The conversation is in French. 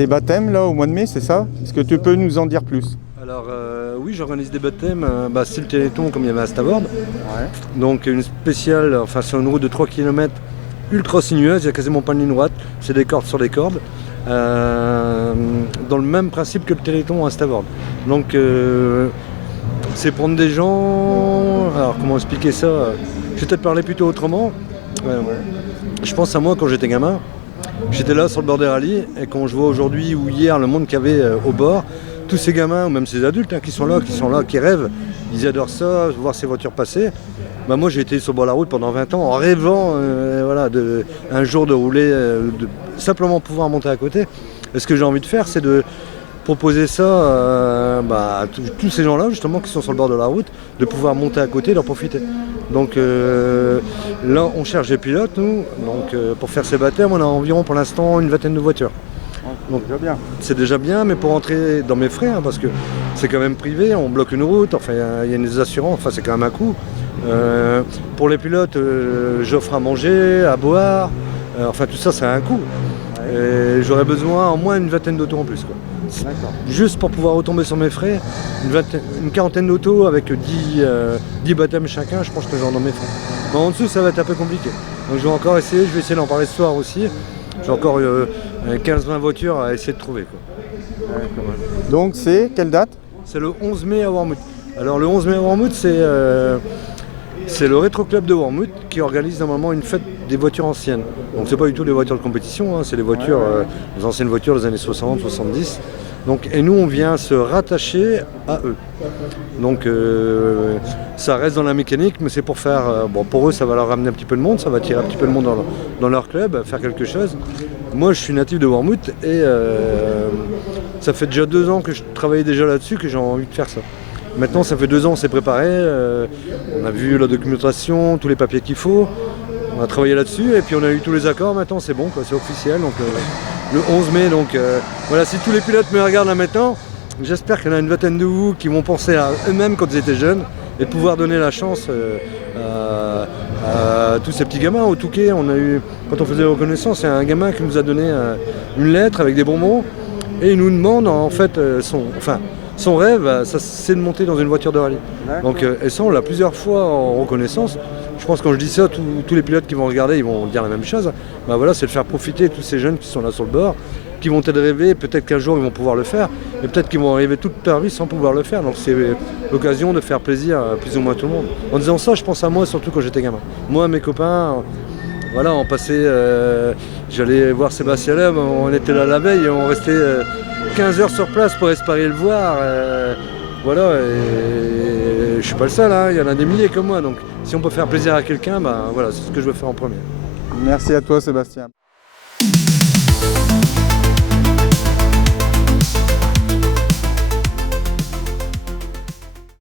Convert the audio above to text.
des baptêmes là au mois de mai, c'est ça? Est-ce que tu peux nous en dire plus? Alors oui, j'organise des baptêmes, style Téléthon comme il y avait à Stavoord. Ouais. Donc une spéciale, enfin sur une route de 3 km ultra sinueuse, il n'y a quasiment pas de ligne droite, c'est des cordes sur des cordes. Dans le même principe que le Téléthon à Stavoord. Donc c'est prendre des gens, alors comment expliquer ça? Je vais peut-être parler plutôt autrement. Je pense à moi quand j'étais gamin, j'étais là sur le bord des rallyes et quand je vois aujourd'hui ou hier le monde qu'il y avait au bord, tous ces gamins ou même ces adultes qui sont là, qui rêvent, ils adorent ça, voir ces voitures passer. Moi j'ai été sur le bord de la route pendant 20 ans en rêvant un jour de rouler, de simplement pouvoir monter à côté. Et ce que j'ai envie de faire, c'est de proposer ça à tous ces gens-là justement qui sont sur le bord de la route, de pouvoir monter à côté et d'en profiter. Donc là on cherche des pilotes nous, donc pour faire ces baptêmes on a environ pour l'instant une vingtaine de voitures. Donc c'est déjà bien, mais pour entrer dans mes frais, parce que c'est quand même privé, on bloque une route, enfin il y a des assurances, enfin c'est quand même un coût. Pour les pilotes, j'offre à manger, à boire, enfin tout ça c'est un coût. Et j'aurais besoin au moins une vingtaine d'autos en plus, quoi. Juste pour pouvoir retomber sur mes frais, une quarantaine d'autos avec 10 baptêmes chacun, je pense que j'en ai mes frais. Mais en dessous ça va être un peu compliqué. Donc je vais encore essayer, je vais essayer d'en parler ce soir aussi. J'ai encore 15-20 voitures à essayer de trouver, quoi. Donc c'est quelle date? C'est le 11 mai à Wormhout. Alors le 11 mai à Wormhout, c'est le Rétro Club de Wormhout qui organise normalement une fête des voitures anciennes. Donc c'est pas du tout les voitures de compétition, c'est les voitures, les anciennes voitures des années 60, 70. Donc, et nous on vient se rattacher à eux. Donc ça reste dans la mécanique, mais c'est pour faire, pour eux ça va leur ramener un petit peu de monde, ça va attirer un petit peu de monde dans leur club, faire quelque chose. Moi je suis natif de Wormhout et ça fait déjà 2 ans que je travaillais déjà là-dessus, que j'ai envie de faire ça. Maintenant ça fait 2 ans on s'est préparé, on a vu la documentation, tous les papiers qu'il faut, on a travaillé là-dessus et puis on a eu tous les accords, maintenant c'est bon, quoi, c'est officiel. Donc le 11 mai, donc voilà, si tous les pilotes me regardent là maintenant, j'espère qu'il y en a une vingtaine de vous qui vont penser à eux-mêmes quand ils étaient jeunes et de pouvoir donner la chance à tous ces petits gamins. Au Touquet, quand on faisait reconnaissance, il y a un gamin qui nous a donné une lettre avec des bonbons et il nous demande en fait son rêve, c'est de monter dans une voiture de rallye. Donc, et ça, on l'a plusieurs fois en reconnaissance. Je pense que quand je dis ça, tous les pilotes qui vont regarder, ils vont dire la même chose. Voilà, c'est de faire profiter tous ces jeunes qui sont là sur le bord, qui vont peut-être rêver, peut-être qu'un jour ils vont pouvoir le faire, et peut-être qu'ils vont arriver toute leur vie sans pouvoir le faire. Donc c'est l'occasion de faire plaisir à plus ou moins tout le monde. En disant ça, je pense à moi surtout quand j'étais gamin. Moi, mes copains, voilà, on passait, j'allais voir Sébastien Loeb, on était là la veille, on restait 15 heures sur place pour espérer le voir. Voilà, et je suis pas le seul, il y en a des milliers comme moi. Donc si on peut faire plaisir à quelqu'un, voilà, c'est ce que je veux faire en premier. Merci à toi Sébastien.